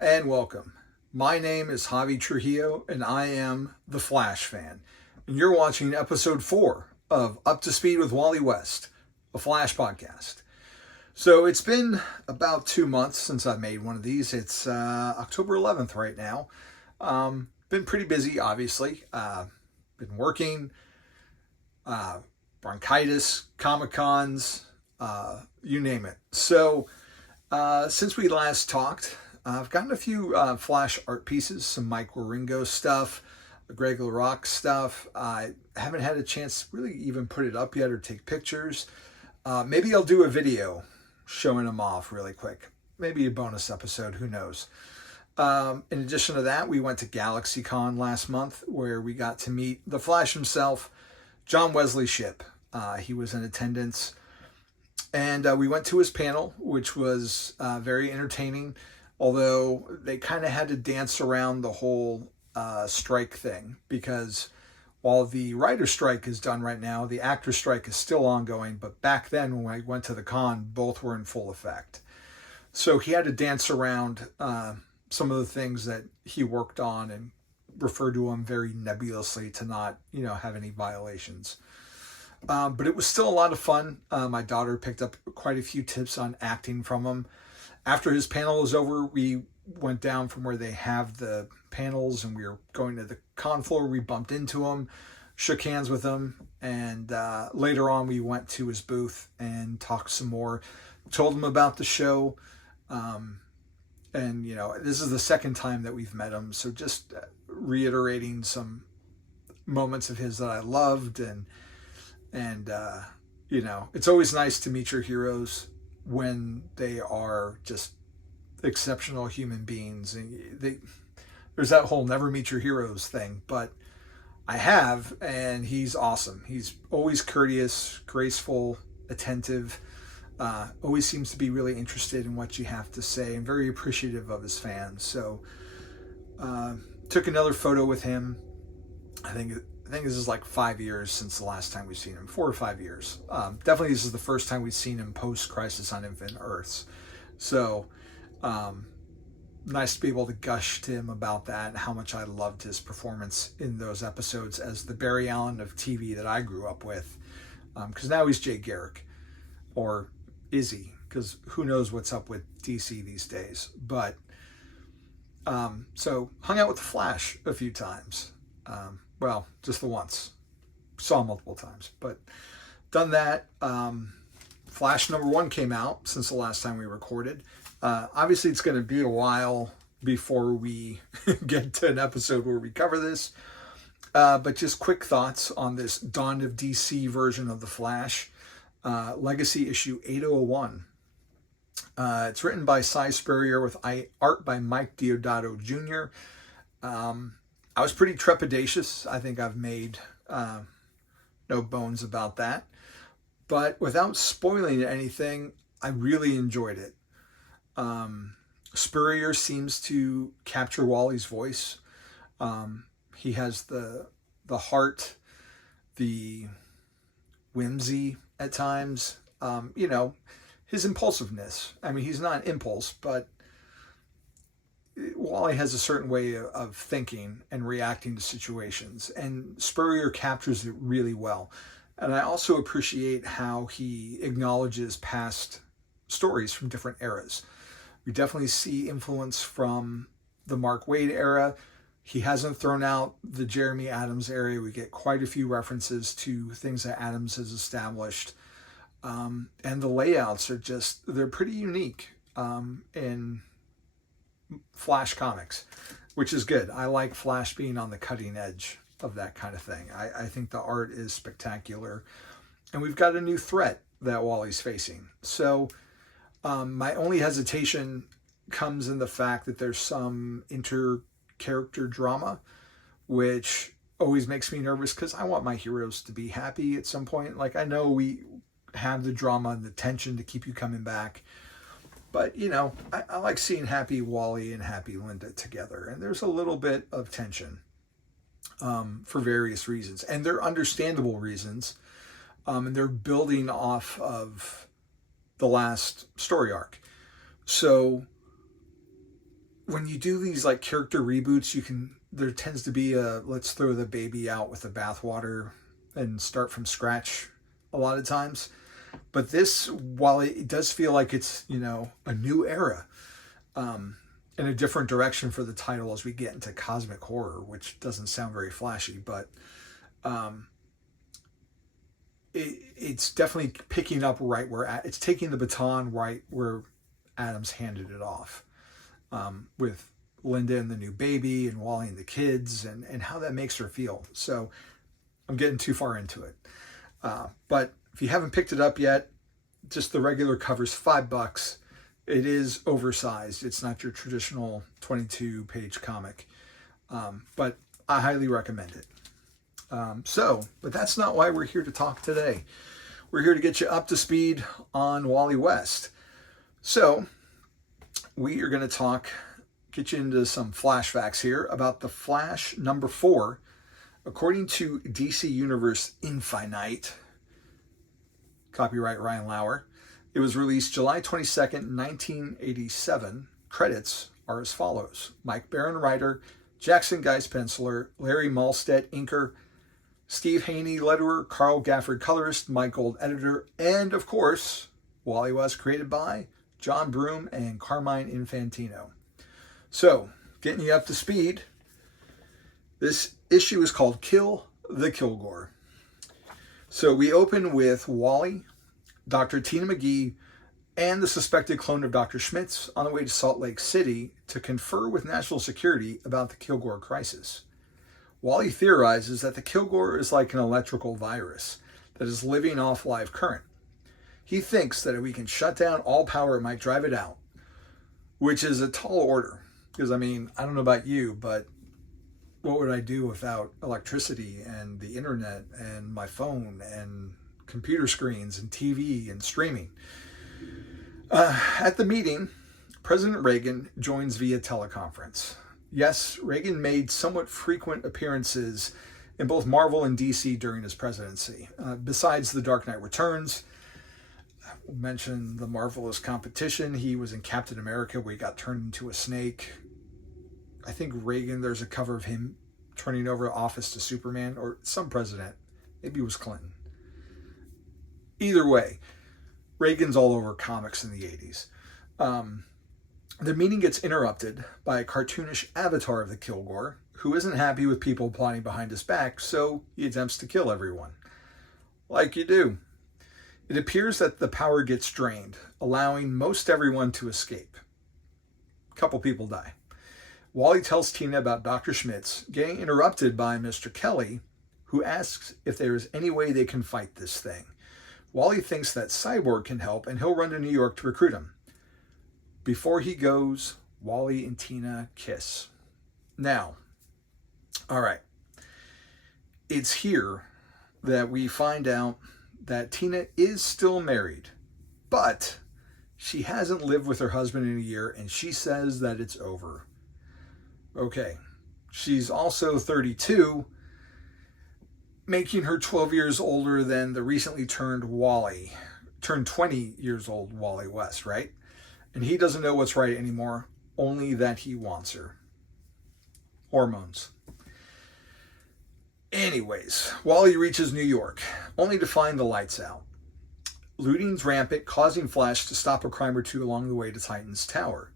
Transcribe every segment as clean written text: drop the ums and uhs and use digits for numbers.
Hello and welcome. My name is Javi Trujillo and I am the Flash fan. And you're watching episode 4 of Up to Speed with Wally West, a Flash podcast. So it's been about 2 months since I made one of these. It's October 11th right now. Been pretty busy, obviously. Been working, bronchitis, Comic-Cons, you name it. So since we last talked, I've gotten a few Flash art pieces, some Mike Wieringo stuff, Greg LaRocque stuff. I haven't had a chance to really even put it up yet or take pictures. Maybe I'll do a video showing them off really quick. Maybe a bonus episode, who knows. In addition to that, we went to GalaxyCon last month where we got to meet the Flash himself, John Wesley Shipp. He was in attendance. And we went to his panel, which was very entertaining, although they kind of had to dance around the whole strike thing, because while the writer's strike is done right now, the actor's strike is still ongoing. But back then, when I went to the con, both were in full effect. So he had to dance around some of the things that he worked on and refer to them very nebulously to not, have any violations. But it was still a lot of fun. My daughter picked up quite a few tips on acting from him. After his panel was over, we went down from where they have the panels and we were going to the con floor. We bumped into him, shook hands with him, and later on we went to his booth and talked some more. Told him about the show. And, this is the second time that we've met him. So just reiterating some moments of his that I loved. And it's always nice to meet your heroes when they are just exceptional human beings. And there's that whole never meet your heroes thing, but I have, and he's awesome. He's always courteous, graceful, attentive, always seems to be really interested in what you have to say and very appreciative of his fans. So took another photo with him. I think this is like 5 years since the last time we've seen him, 4 or 5 years. Definitely this is the first time we've seen him post Crisis on Infinite Earths. So nice to be able to gush to him about that and how much I loved his performance in those episodes as the Barry Allen of TV that I grew up with. Because now he's Jay Garrick, or is he? Because who knows what's up with DC these days. But so hung out with the Flash a few times. Well, just the once. Saw him multiple times, but done that. Flash #1 came out since the last time we recorded. Obviously, it's going to be a while before we get to an episode where we cover this. But just quick thoughts on this Dawn of DC version of the Flash. Legacy issue 801. It's written by Cy Spurrier with art by Mike Deodato Jr. I was pretty trepidatious. I think I've made no bones about that. But without spoiling anything, I really enjoyed it. Spurrier seems to capture Wally's voice. He has the heart, the whimsy at times, his impulsiveness. I mean, he's not an impulse, but Wally has a certain way of thinking and reacting to situations, and Spurrier captures it really well. And I also appreciate how he acknowledges past stories from different eras. We definitely see influence from the Mark Waid era. He hasn't thrown out the Jeremy Adams area. We get quite a few references to things that Adams has established. And the layouts are they're pretty unique in Flash comics, which is good. I like Flash being on the cutting edge of that kind of thing. I think the art is spectacular. And we've got a new threat that Wally's facing. So my only hesitation comes in the fact that there's some inter-character drama, which always makes me nervous because I want my heroes to be happy at some point. Like, I know we have the drama and the tension to keep you coming back, but I like seeing happy Wally and happy Linda together, and there's a little bit of tension for various reasons, and they're understandable reasons, and they're building off of the last story arc. So when you do these like character reboots, there tends to be a let's throw the baby out with the bathwater and start from scratch a lot of times. But this, while it does feel like it's, a new era, in a different direction for the title as we get into cosmic horror, which doesn't sound very flashy, but it's definitely picking up right where it's taking the baton right where Adams handed it off, with Linda and the new baby and Wally and the kids and how that makes her feel. So I'm getting too far into it. But if you haven't picked it up yet, just the regular cover's $5. It is oversized. It's not your traditional 22-page comic, but I highly recommend it. But that's not why we're here to talk today. We're here to get you up to speed on Wally West. So we are going to get you into some flashbacks here about the Flash number 4. According to DC Universe Infinite, copyright Ryan Lauer, it was released July 22nd, 1987. Credits are as follows: Mike Barron, writer; Jackson Geist, penciler; Larry Malstead, inker; Steve Haney, letterer; Carl Gafford, colorist; Mike Gold, editor; and, of course, Wally West, created by John Broome and Carmine Infantino. So, getting you up to speed, this issue is called Kill the Kilgore. So we open with Wally, Dr. Tina McGee, and the suspected clone of Dr. Schmitz on the way to Salt Lake City to confer with national security about the Kilgore crisis. Wally theorizes that the Kilgore is like an electrical virus that is living off live current. He thinks that if we can shut down all power, it might drive it out, which is a tall order. Because, I don't know about you, but what would I do without electricity and the internet and my phone and computer screens and TV and streaming? At the meeting, President Reagan joins via teleconference. Yes, Reagan made somewhat frequent appearances in both Marvel and DC during his presidency. Besides The Dark Knight Returns, we'll mention the Marvelous competition. He was in Captain America where he got turned into a snake. I think Reagan, there's a cover of him turning over office to Superman, or some president. Maybe it was Clinton. Either way, Reagan's all over comics in the 80s. The meeting gets interrupted by a cartoonish avatar of the Kilgore who isn't happy with people plotting behind his back, so he attempts to kill everyone. Like you do. It appears that the power gets drained, allowing most everyone to escape. A couple people die. Wally tells Tina about Dr. Schmitz, getting interrupted by Mr. Kelly, who asks if there is any way they can fight this thing. Wally thinks that Cyborg can help, and he'll run to New York to recruit him. Before he goes, Wally and Tina kiss. Now, all right, it's here that we find out that Tina is still married, but she hasn't lived with her husband in a year, and she says that it's over. Okay, she's also 32, making her 12 years older than the recently turned 20 years old Wally West, right? And he doesn't know what's right anymore, only that he wants her. Hormones. Anyways, Wally reaches New York, only to find the lights out. Looting's rampant, causing Flash to stop a crime or two along the way to Titan's tower.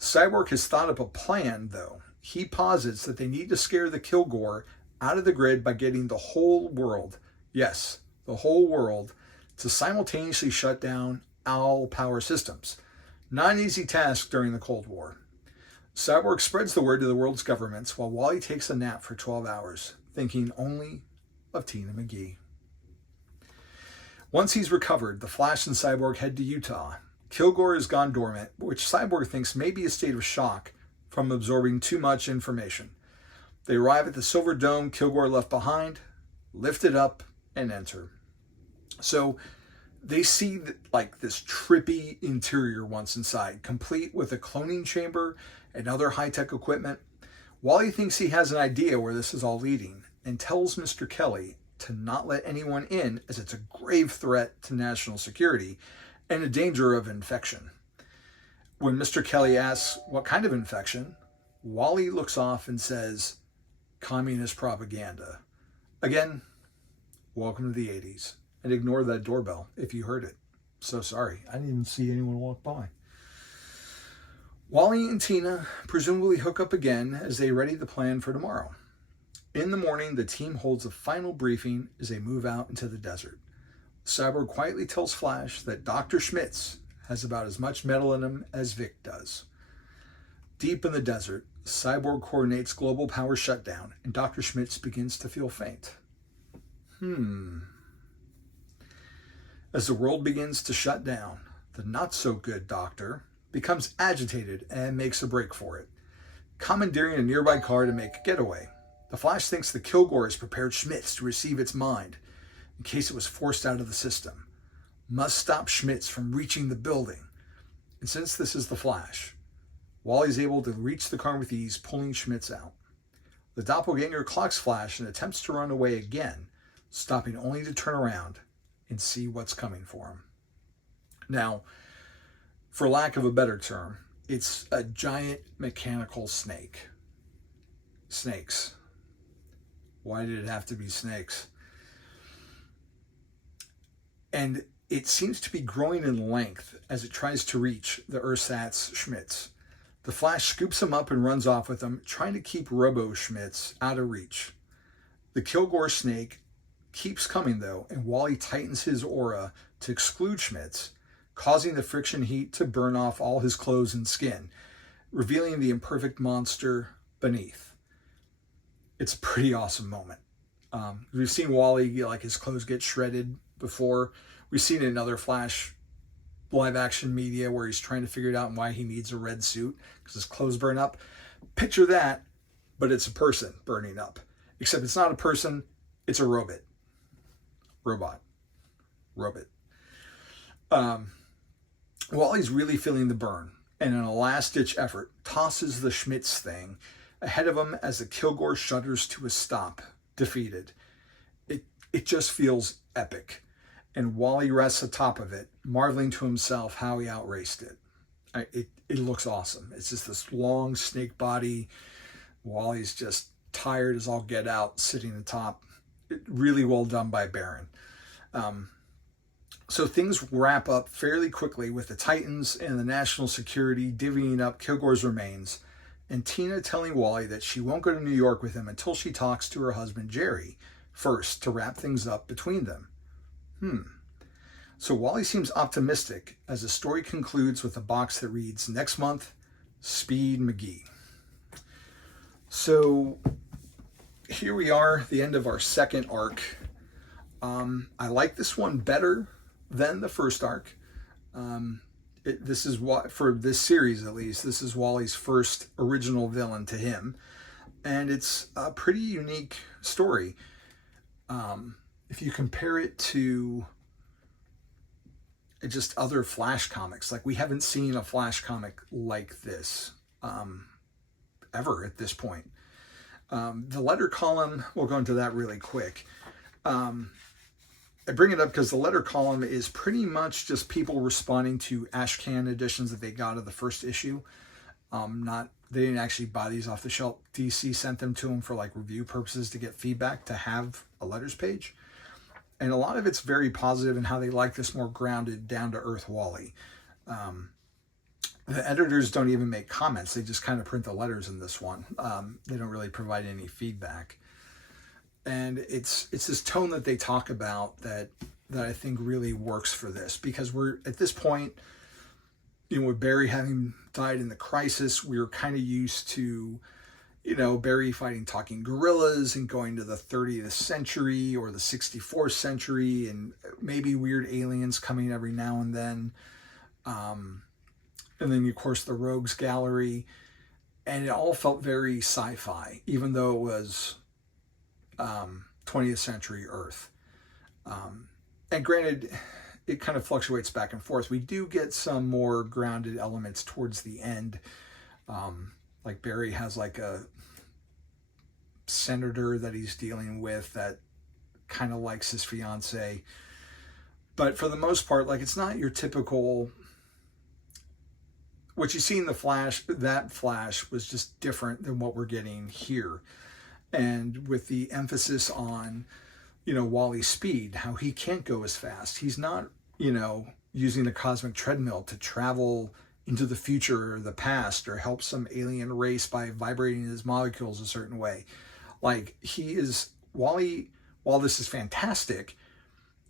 Cyborg has thought up a plan, though. He posits that they need to scare the Kilgore out of the grid by getting the whole world, yes, the whole world, to simultaneously shut down all power systems. Not an easy task during the Cold War. Cyborg spreads the word to the world's governments while Wally takes a nap for 12 hours, thinking only of Tina McGee. Once he's recovered, the Flash and Cyborg head to Utah. Kilgore has gone dormant, which Cyborg thinks may be a state of shock from absorbing too much information. They arrive at the Silver Dome Kilgore left behind, lift it up, and enter. So they see like this trippy interior once inside, complete with a cloning chamber and other high-tech equipment. Wally thinks he has an idea where this is all leading and tells Mr. Kelly to not let anyone in, as it's a grave threat to national security and a danger of infection. When Mr. Kelly asks what kind of infection, Wally looks off and says, communist propaganda. Again, welcome to the 80s. And ignore that doorbell if you heard it. So sorry, I didn't even see anyone walk by. Wally and Tina presumably hook up again as they ready the plan for tomorrow. In the morning, the team holds a final briefing as they move out into the desert. Cyborg quietly tells Flash that Dr. Schmitz has about as much metal in him as Vic does. Deep in the desert, Cyborg coordinates global power shutdown, and Dr. Schmitz begins to feel faint. As the world begins to shut down, the not-so-good doctor becomes agitated and makes a break for it, commandeering a nearby car to make a getaway. The Flash thinks the Kilgore has prepared Schmitz to receive its mind in case it was forced out of the system. Must stop Schmitz from reaching the building. And since this is the Flash, Wally's able to reach the car with ease, pulling Schmitz out. The doppelganger clocks Flash and attempts to run away again, stopping only to turn around and see what's coming for him. Now, for lack of a better term, it's a giant mechanical snake. Snakes. Why did it have to be snakes? And it seems to be growing in length as it tries to reach the ersatz Schmitz. The Flash scoops him up and runs off with him, trying to keep Robo Schmitz out of reach. The Kilgore snake keeps coming though, and Wally tightens his aura to exclude Schmitz, causing the friction heat to burn off all his clothes and skin, revealing the imperfect monster beneath. It's a pretty awesome moment. We've seen Wally, like, his clothes get shredded before. We've seen it in other Flash live action media where he's trying to figure it out and why he needs a red suit because his clothes burn up. Picture that, but it's a person burning up. Except it's not a person, it's a robot. Robot. Wally's really feeling the burn, and in a last-ditch effort, tosses the Schmitz thing ahead of him as the Kilgore shudders to a stop, defeated. It just feels epic, and Wally rests atop of it, marveling to himself how he outraced it. It looks awesome. It's just this long snake body. Wally's just tired as all get out, sitting atop. Really well done by Baron. So things wrap up fairly quickly with the Titans and the National Security divvying up Kilgore's remains, and Tina telling Wally that she won't go to New York with him until she talks to her husband Jerry first to wrap things up between them. So Wally seems optimistic as the story concludes with a box that reads, next month, Speed McGee. So here we are, the end of our second arc. I like this one better than the first arc. This is what, for this series at least, this is Wally's first original villain to him, and it's a pretty unique story. If you compare it to just other Flash comics, like, we haven't seen a Flash comic like this ever at this point. The letter column, we'll go into that really quick. I bring it up because the letter column is pretty much just people responding to ashcan editions that they got of the first issue. They didn't actually buy these off the shelf. DC sent them to them for, like, review purposes to get feedback to have a letters page. And a lot of it's very positive in how they like this more grounded, down-to-earth Wally. The editors don't even make comments. They just kind of print the letters in this one. They don't really provide any feedback. And it's this tone that they talk about that I think really works for this, because we're at this point, with Barry having died in the Crisis, we were kind of used to, Barry fighting talking gorillas and going to the 30th century or the 64th century, and maybe weird aliens coming every now and then. And then, of course, the Rogues Gallery. And it all felt very sci-fi, even though it was 20th century Earth. And granted, it kind of fluctuates back and forth. We do get some more grounded elements towards the end. Like, Barry has, like, a senator that he's dealing with that kind of likes his fiance. But for the most part, like, it's not your typical what you see in the Flash, that Flash was just different than what we're getting here. And with the emphasis on, Wally's speed, how he can't go as fast. He's not, using the cosmic treadmill to travel into the future or the past or help some alien race by vibrating his molecules a certain way. Like, Wally, while this is fantastic,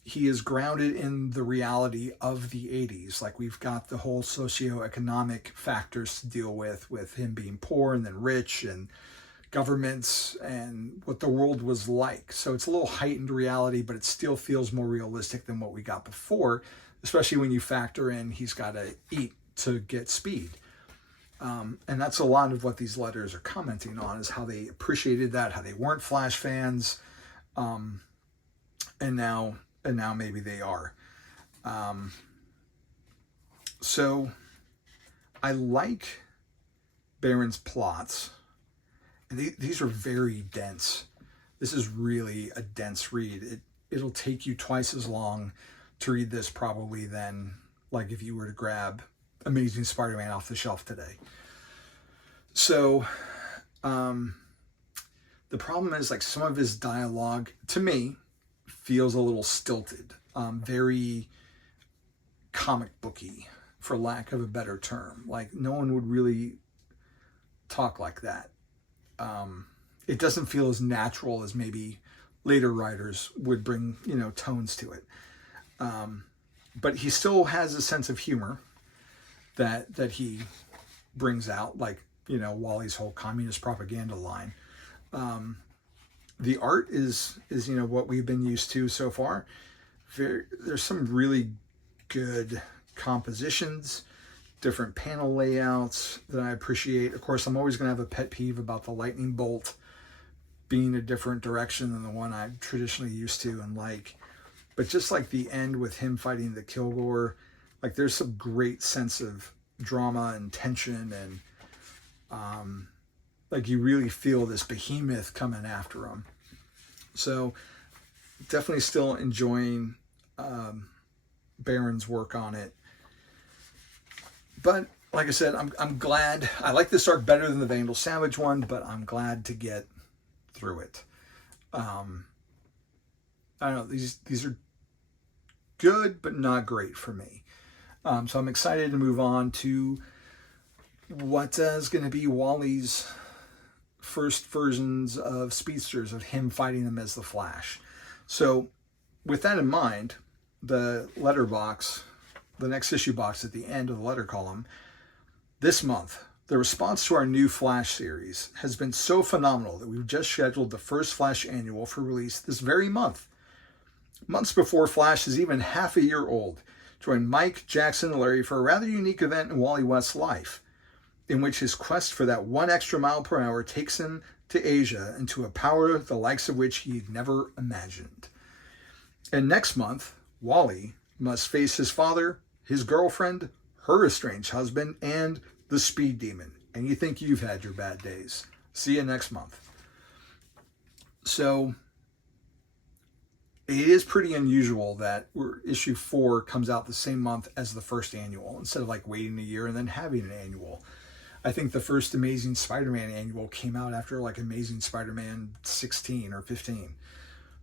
he is grounded in the reality of the 80s. Like, we've got the whole socioeconomic factors to deal with him being poor and then rich, and governments and what the world was like. So it's a little heightened reality, but it still feels more realistic than what we got before, especially when you factor in he's got to eat to get speed. And that's a lot of what these letters are commenting on, is how they appreciated that, how they weren't Flash fans, and now maybe they are. So I like Baron's plots. These are very dense. This is really a dense read. It'll take you twice as long to read this probably than like if you were to grab Amazing Spider-Man off the shelf today. So the problem is, like, some of his dialogue to me feels a little stilted, very comic booky, for lack of a better term. Like, no one would really talk like that. It doesn't feel as natural as maybe later writers would bring, tones to it. But he still has a sense of humor that he brings out, like, Wally's whole communist propaganda line. The art is what we've been used to so far. There's some really good compositions, different panel layouts that I appreciate. Of course, I'm always going to have a pet peeve about the lightning bolt being a different direction than the one I'm traditionally used to and like. But just like the end with him fighting the Kilgore, like, there's some great sense of drama and tension, and like, you really feel this behemoth coming after him. So definitely still enjoying Baron's work on it. But like I said, I'm glad. I like this arc better than the Vandal Savage one, but I'm glad to get through it. I don't know. These are good, but not great for me. So I'm excited to move on to what is going to be Wally's first versions of speedsters, of him fighting them as the Flash. So with that in mind, the letterbox, the next issue box at the end of the letter column, this month, the response to our new Flash series has been so phenomenal that we've just scheduled the first Flash annual for release this very month. Months before Flash is even half a year old, join Mike, Jackson, and Larry for a rather unique event in Wally West's life, in which his quest for that 1 extra mile per hour takes him to Asia and to a power the likes of which he'd never imagined. And next month, Wally must face his father, his girlfriend, her estranged husband, and the speed demon. And you think you've had your bad days. See you next month. So it is pretty unusual that issue 4 comes out the same month as the first annual, instead of like waiting a year and then having an annual. I think the first Amazing Spider-Man annual came out after like Amazing Spider-Man 16 or 15.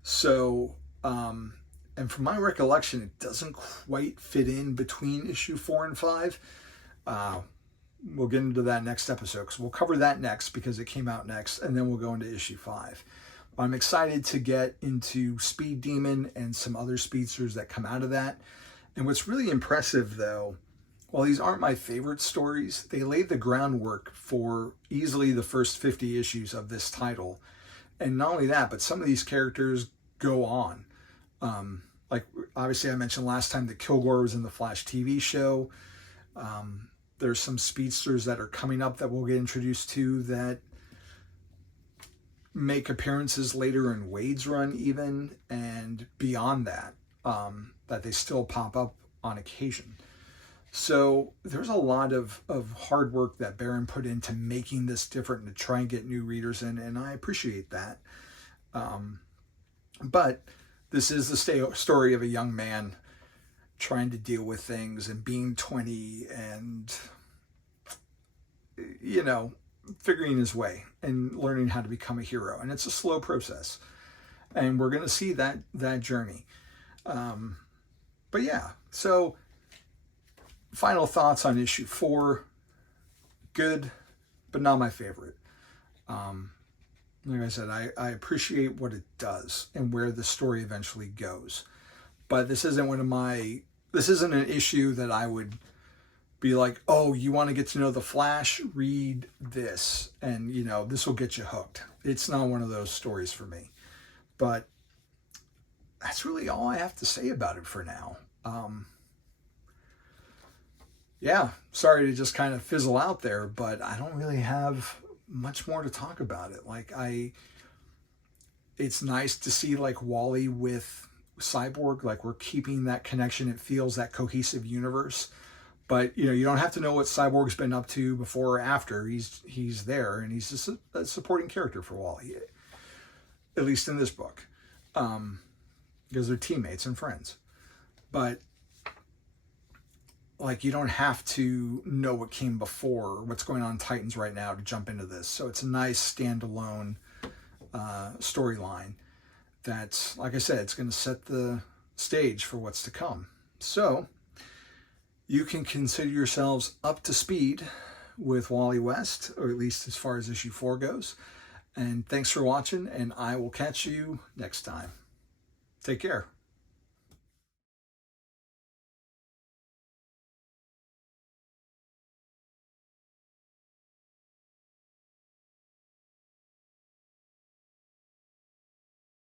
So, and from my recollection, it doesn't quite fit in between issue 4 and 5. We'll get into that next episode, because we'll cover that next because it came out next, and then we'll go into issue 5. I'm excited to get into Speed Demon and some other speedsters that come out of that. And what's really impressive, though, while these aren't my favorite stories, they laid the groundwork for easily the first 50 issues of this title. And not only that, but some of these characters go on. Like, obviously, I mentioned last time that Kilgore was in the Flash TV show. There's some speedsters that are coming up that we'll get introduced to that make appearances later in Wade's run even, and beyond that, that they still pop up on occasion. So there's a lot of hard work that Baron put into making this different and to try and get new readers in, and I appreciate that. But this is the story of a young man trying to deal with things and being 20 and figuring his way and learning how to become a hero. And it's a slow process. And we're going to see that journey. But yeah, so final thoughts on issue 4. Good, but not my favorite. Like I said, I appreciate what it does and where the story eventually goes. But this isn't an issue that I would be like, oh, you want to get to know the Flash? Read this, and this will get you hooked. It's not one of those stories for me. But that's really all I have to say about it for now. Yeah, sorry to just kind of fizzle out there, but I don't really have much more to talk about it. It's nice to see Wally with Cyborg, we're keeping that connection. It feels that cohesive universe. But you don't have to know what Cyborg's been up to before or after. He's there, and he's just a supporting character for Wally, at least in this book, because they're teammates and friends. But you don't have to know what came before, what's going on in Titans right now to jump into this. So it's a nice standalone storyline that's, like I said, it's going to set the stage for what's to come. So you can consider yourselves up to speed with Wally West, or at least as far as issue 4 goes. And thanks for watching, and I will catch you next time. Take care.